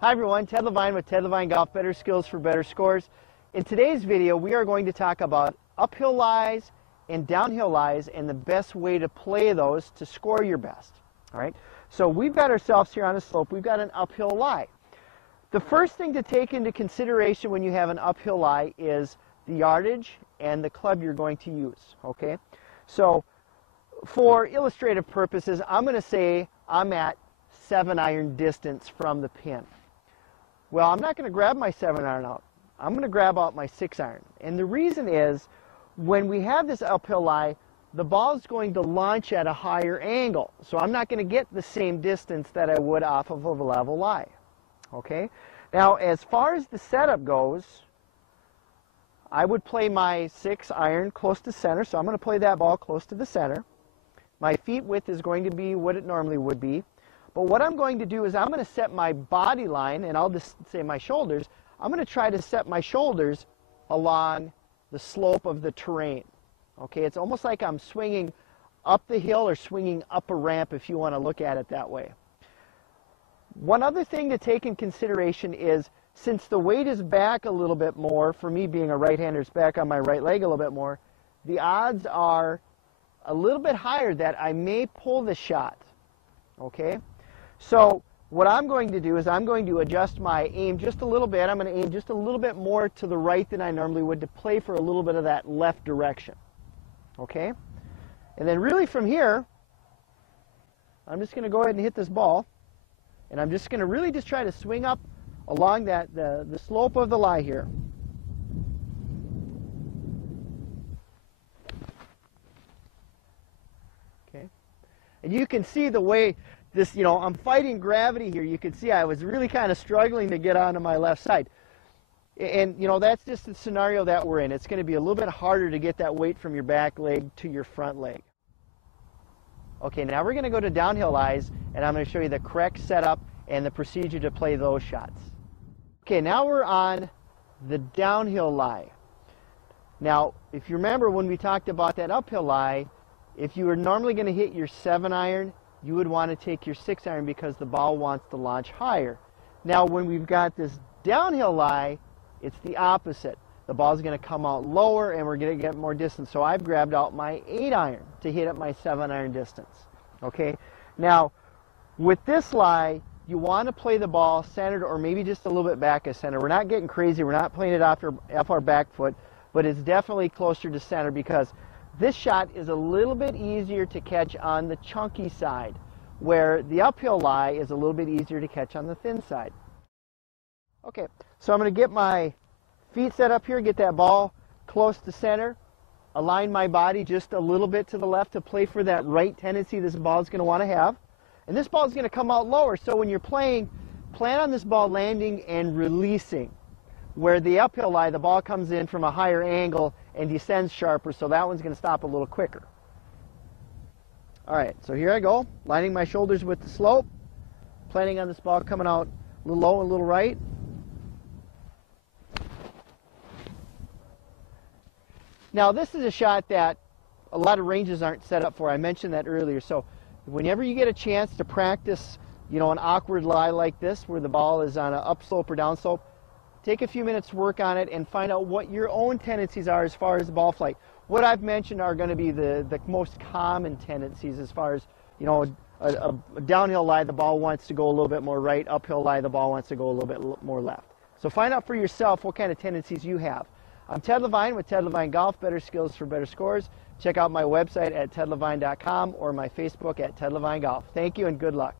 Hi everyone, Ted LaVine with Ted LaVine Golf, Better Skills for Better Scores. In today's video, we are going to talk about uphill lies and downhill lies and the best way to play those to score your best. All right, so we've got ourselves here on a slope. We've got an uphill lie. The first thing to take into consideration when you have an uphill lie is the yardage and the club you're going to use. Okay, so for illustrative purposes, I'm going to say I'm at 7-iron distance from the pin. Well, I'm not going to grab my 7-iron out. I'm going to grab out my 6-iron. And the reason is, when we have this uphill lie, the ball is going to launch at a higher angle. So I'm not going to get the same distance that I would off of a level lie. Okay? Now, as far as the setup goes, I would play my 6-iron close to center. So I'm going to play that ball close to the center. My feet width is going to be what it normally would be. But what I'm going to do is I'm going to set my body line, and I'll just say my shoulders. I'm going to try to set my shoulders along the slope of the terrain. Okay, it's almost like I'm swinging up the hill or swinging up a ramp, if you want to look at it that way. One other thing to take in consideration is, since the weight is back a little bit more, for me being a right-hander, it's back on my right leg a little bit more, the odds are a little bit higher that I may pull the shot. Okay? So what I'm going to do is I'm going to adjust my aim just a little bit. I'm going to aim just a little bit more to the right than I normally would to play for a little bit of that left direction. Okay? And then really from here, I'm just going to go ahead and hit this ball. And I'm just going to really just try to swing up along that the slope of the lie here. Okay? And you can see the way this, I'm fighting gravity here. You can see I was really kind of struggling to get onto my left side. And, that's just the scenario that we're in. It's going to be a little bit harder to get that weight from your back leg to your front leg. Okay, now we're going to go to downhill lies, and I'm going to show you the correct setup and the procedure to play those shots. Okay, now we're on the downhill lie. Now, if you remember when we talked about that uphill lie, if you were normally going to hit your 7-iron, you would want to take your 6-iron because the ball wants to launch higher. Now, when we've got this downhill lie, it's the opposite. The ball's going to come out lower and we're going to get more distance. So I've grabbed out my 8-iron to hit at my 7-iron distance. Okay? Now, with this lie, you want to play the ball centered or maybe just a little bit back of center. We're not getting crazy. We're not playing it off our back foot, but it's definitely closer to center because this shot is a little bit easier to catch on the chunky side, where the uphill lie is a little bit easier to catch on the thin side. Okay, so I'm going to get my feet set up here, get that ball close to center, align my body just a little bit to the left to play for that right tendency this ball is going to want to have. And this ball is going to come out lower, so when you're playing, plan on this ball landing and releasing. Where the uphill lie, the ball comes in from a higher angle and descends sharper, so that one's going to stop a little quicker. All right, so here I go, lining my shoulders with the slope, planning on this ball coming out a little low and a little right. Now, this is a shot that a lot of ranges aren't set up for. I mentioned that earlier. So whenever you get a chance to practice, an awkward lie like this, where the ball is on an upslope or downslope, take a few minutes to work on it and find out what your own tendencies are as far as ball flight. What I've mentioned are going to be the most common tendencies as far as, a downhill lie, the ball wants to go a little bit more right. Uphill lie, the ball wants to go a little bit more left. So find out for yourself what kind of tendencies you have. I'm Ted LaVine with Ted LaVine Golf, Better Skills for Better Scores. Check out my website at tedlavine.com or my Facebook at Ted LaVine Golf. Thank you and good luck.